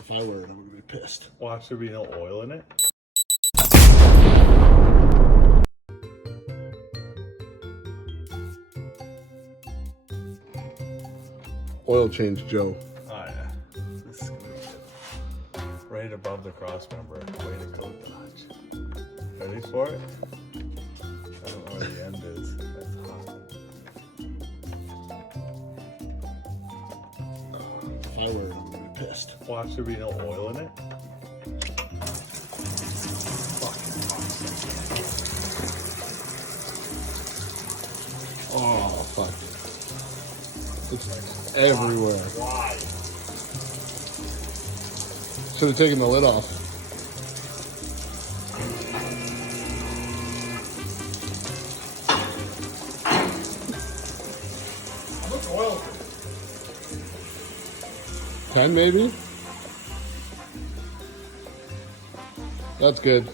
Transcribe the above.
If I were it, I would be pissed. Watch there be no oil in it. Oil change, Joe. Oh yeah, this is gonna be good. Right above the cross member. Way to go, Dodge. Ready for it? I don't know where the end is. That's hot. If I were it, I would be pissed. Watch there be no oil in it. Oh, fuck. It's everywhere. Why? Should have taken the lid off. How much oil? 10 maybe? That's good.